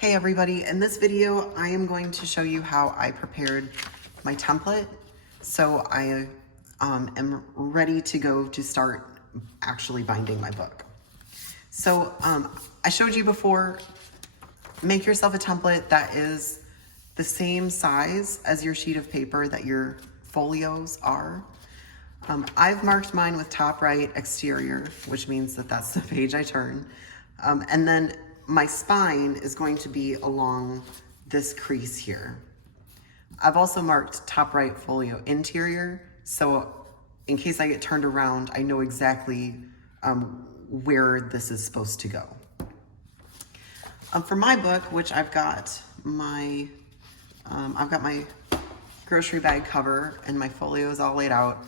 Hey everybody, in this video I am going to show you how I prepared my template so I am ready to go to start actually binding my book. So I showed you before, make yourself a template that is the same size as your sheet of paper that your folios are. I've marked mine with top right exterior, which means that that's the page I turn. And then my spine is going to be along this crease here. I've also marked top right folio interior, so in case I get turned around, I know exactly where this is supposed to go. For my book, which I've got my grocery bag cover and my folios all laid out.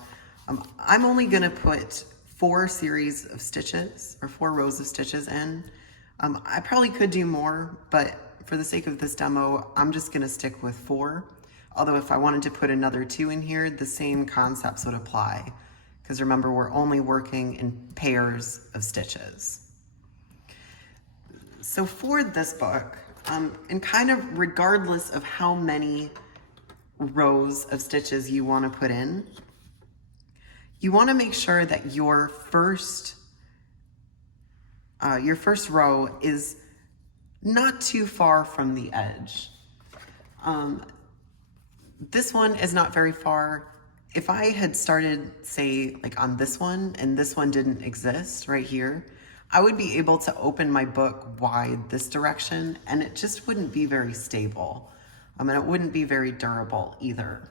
I'm only gonna put 4 series of stitches or 4 rows of stitches in. I probably could do more, but for the sake of this demo, I'm just gonna stick with 4. Although if I wanted to put another 2 in here, the same concepts would apply. Because remember, we're only working in pairs of stitches. So for this book, and kind of regardless of how many rows of stitches you want to put in, you want to make sure that your first row is not too far from the edge. This one is not very far. If I had started, say, like on this one, and this one didn't exist right here, I would be able to open my book wide this direction, and it just wouldn't be very stable. And it wouldn't be very durable either.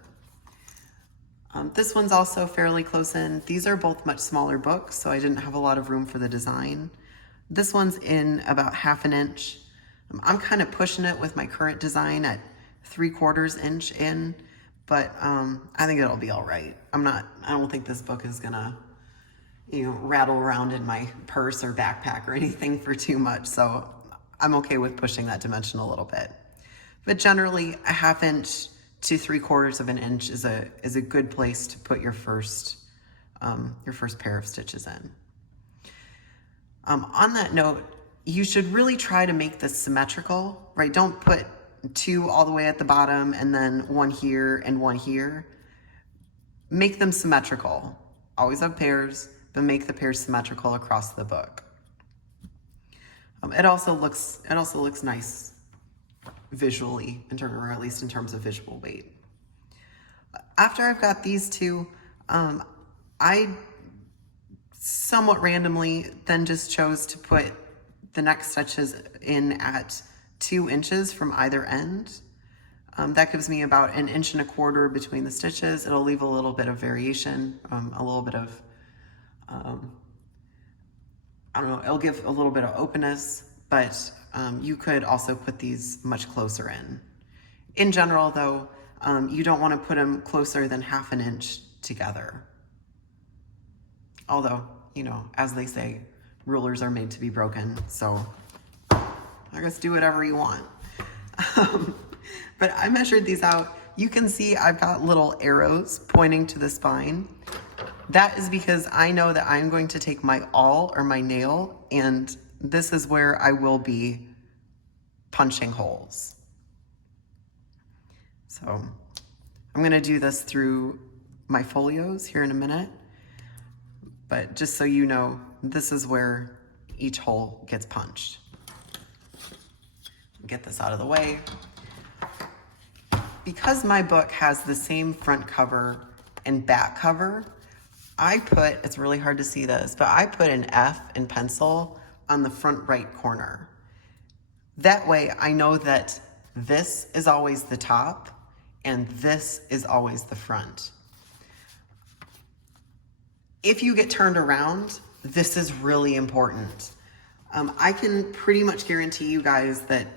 This one's also fairly close in. These are both much smaller books, so I didn't have a lot of room for the design. This one's in about 1/2 inch. I'm kind of pushing it with my current design at 3/4 inch in, but I think it'll be all right. I don't think this book is gonna, rattle around in my purse or backpack or anything for too much, so I'm okay with pushing that dimension a little bit. But generally, 1/2 inch to 3/4 inch is a good place to put your first pair of stitches in. On that note, you should really try to make this symmetrical, right? Don't put 2 all the way at the bottom and then 1 here and 1 here. Make them symmetrical. Always have pairs, but make the pairs symmetrical across the book. It also looks nice visually, or at least in terms of visual weight. After I've got these 2, I somewhat randomly then just chose to put the next stitches in at 2 inches from either end. That gives me about 1 1/4 inches between the stitches. It'll leave a little bit of variation, a little bit of, it'll give a little bit of openness, but you could also put these much closer in. In general though, you don't want to put them closer than 1/2 inch together. Although, as they say, rulers are made to be broken, so I guess do whatever you want. But I measured these out. You can see I've got little arrows pointing to the spine. That is because I know that I'm going to take my awl or my nail, and this is where I will be punching holes. So I'm gonna do this through my folios here in a minute, but just so you know, this is where each hole gets punched. Get this out of the way. Because my book has the same front cover and back cover, it's really hard to see this, but I put an F in pencil on the front right corner. That way I know that this is always the top and this is always the front. If you get turned around, this is really important. I can pretty much guarantee you guys that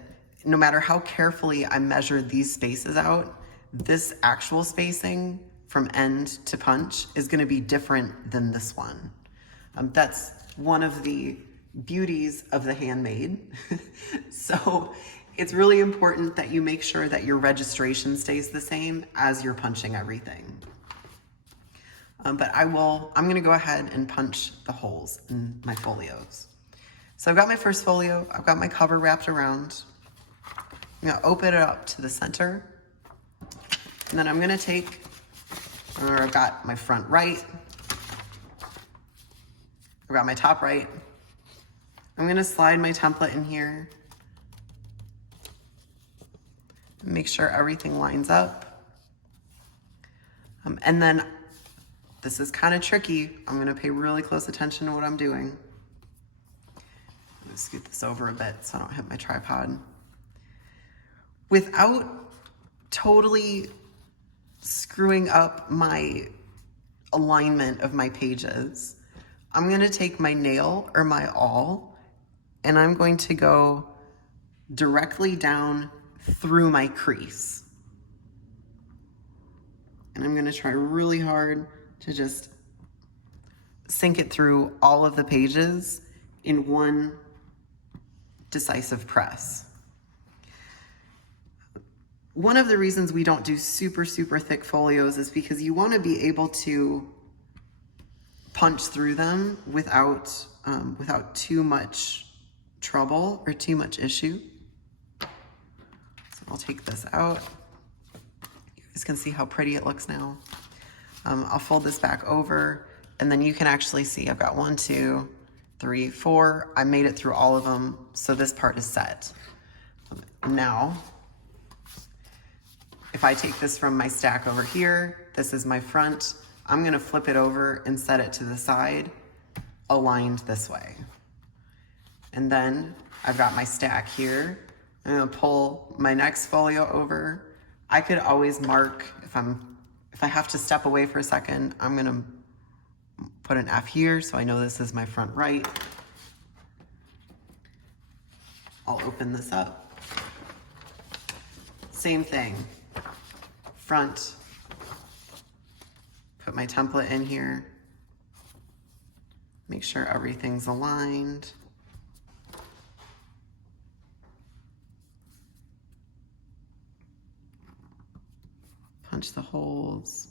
no matter how carefully I measure these spaces out, this actual spacing from end to punch is gonna be different than this one. That's one of the beauties of the handmade. So it's really important that you make sure that your registration stays the same as you're punching everything. But I'm gonna go ahead and punch the holes in my folios. So I've got my first folio, I've got my cover wrapped around. I'm gonna open it up to the center. And then I'm gonna take, I've got my front right. I've got my top right. I'm gonna slide my template in here. Make sure everything lines up. And then, this is kind of tricky. I'm gonna pay really close attention to what I'm doing. I'm gonna scoot this over a bit so I don't hit my tripod. Without totally screwing up my alignment of my pages, I'm gonna take my nail or my awl and I'm going to go directly down through my crease. And I'm gonna try really hard to just sink it through all of the pages in one decisive press. One of the reasons we don't do super, super thick folios is because you wanna be able to punch through them without too much trouble or too much issue. So I'll take this out. You guys can see how pretty it looks now. I'll fold this back over and then you can actually see I've got 1, 2, 3, 4. I made it through all of them, so this part is set. Now, if I take this from my stack over here, this is my front, I'm gonna flip it over and set it to the side, aligned this way. And then I've got my stack here. I'm gonna pull my next folio over. I could always mark, if I have to step away for a second, I'm gonna put an F here so I know this is my front right. I'll open this up. Same thing, front, put my template in here, make sure everything's aligned. Punch the holes.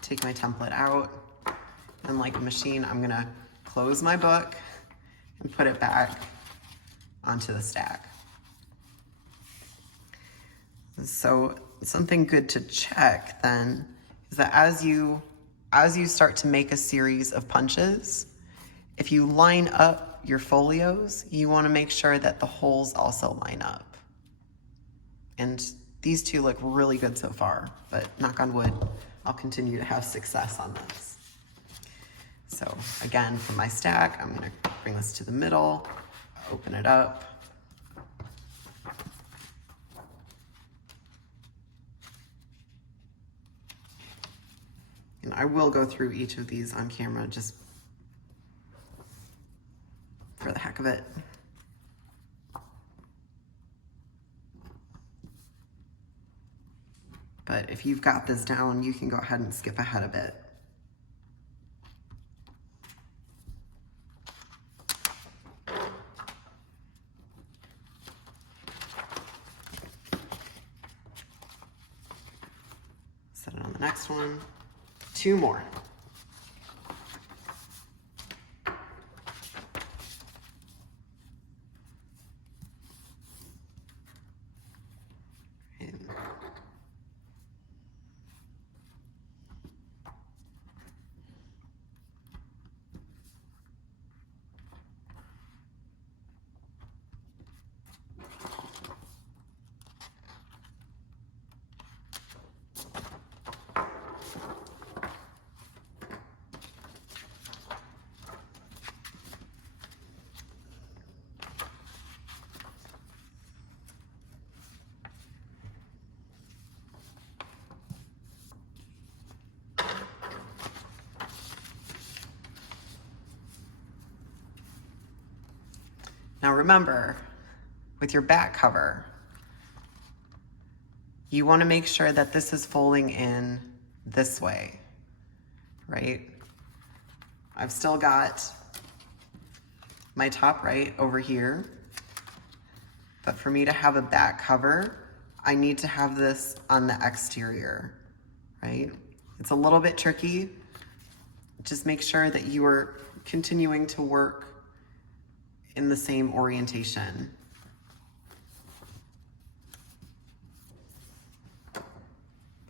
Take my template out, and like a machine, I'm gonna close my book and put it back onto the stack. So something good to check then is that as you start to make a series of punches, if you line up your folios, you want to make sure that the holes also line up. And these two look really good so far, but knock on wood, I'll continue to have success on this. So again, for my stack, I'm gonna bring this to the middle, open it up. And I will go through each of these on camera just for the heck of it. But if you've got this down, you can go ahead and skip ahead a bit. Set it on the next one. 2 more. Now remember, with your back cover, you want to make sure that this is folding in this way, right? I've still got my top right over here, but for me to have a back cover, I need to have this on the exterior, right? It's a little bit tricky just make sure that you are continuing to work in the same orientation.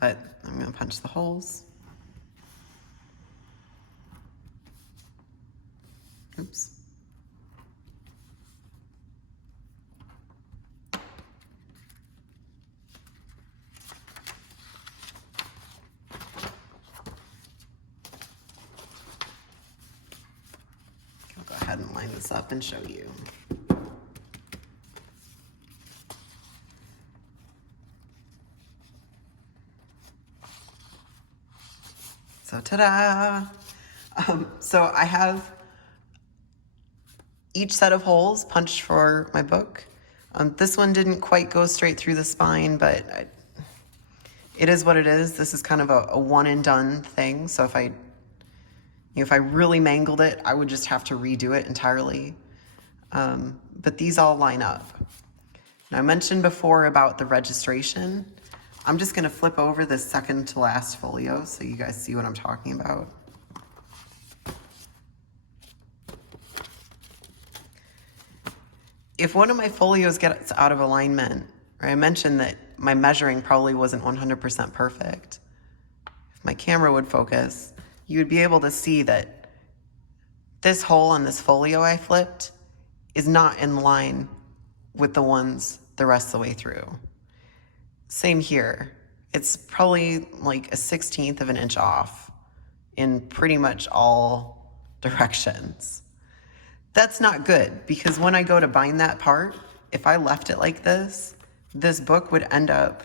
But I'm going to punch the holes. Oops. I'll go ahead and line this up and show you. So ta-da! So I have each set of holes punched for my book. This one didn't quite go straight through the spine, but it is what it is. This is kind of a one and done thing. So if I really mangled it, I would just have to redo it entirely. But these all line up. Now, I mentioned before about the registration. I'm just gonna flip over the second to last folio so you guys see what I'm talking about. If one of my folios gets out of alignment, or I mentioned that my measuring probably wasn't 100% perfect, if my camera would focus, you would be able to see that this hole on this folio I flipped is not in line with the ones the rest of the way through. Same here. It's probably like a 1/16 of an inch off in pretty much all directions. That's not good, because when I go to bind that part, if I left it like this book would end up,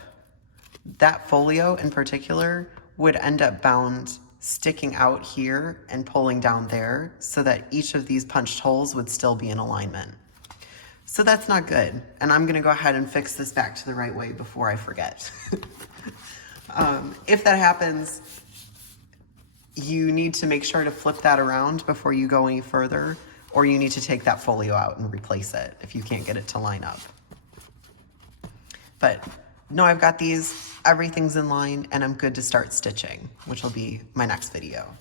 that folio in particular, would end up bound sticking out here and pulling down there so that each of these punched holes would still be in alignment. So that's not good. And I'm gonna go ahead and fix this back to the right way before I forget. If that happens, you need to make sure to flip that around before you go any further, or you need to take that folio out and replace it if you can't get it to line up. But no, I've got these, everything's in line, and I'm good to start stitching, which will be my next video.